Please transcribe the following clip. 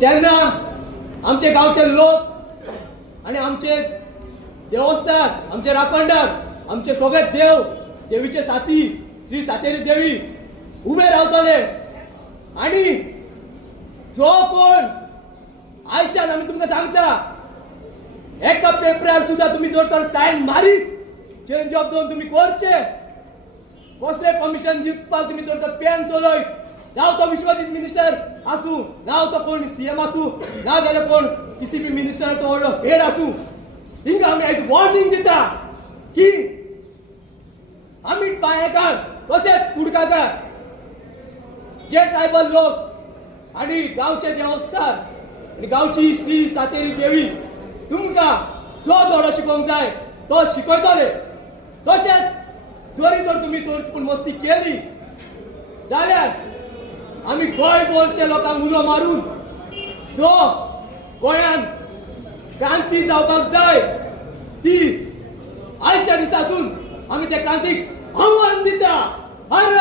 तेन्ना आमचे गांवचे लोक आणि आमचे देवस्थान, आमचे राखणदार, आमचे सगळे देव, देवीचे साथी श्री सातेरी देवी उभे रावतले आणि जो कोण आयच्यान आमी तुमकां सांगता एका पेपरार सुद्धा तुम्ही जर तर सायन मारी चेंज ऑफ झोन तुम्ही करचे कसले कमिशन दिवपाक तुम्ही जर तर पेन चलय जावं तो विश्वजीत मिनिस्टर आसूं जावं तो कोण सीएम आसूं ना जाल्यार कोण पीसीपी मिनिस्टराचो व्हडलो हेड आसूं हिंगा आमी आयज वॉर्निंग दिता की आमी पांयेकार तशेंच कुडकाकार जे ट्रायबल लोक आणि गांवचे देवस्थान आणि गांवची श्री सातेरी देवी तुमकां जो धडो शिकोवंक जाय तो शिकयतले तशेंच जरी तर तुमी पूण मस्ती केली जाल्यार आमी गोंय बोलचे लोकांक उलो मारून जो गोंयांत क्रांती जावपाक जाय ती आयच्या दिसासून आमी त्या क्रांतीक आव्हान दिता. हर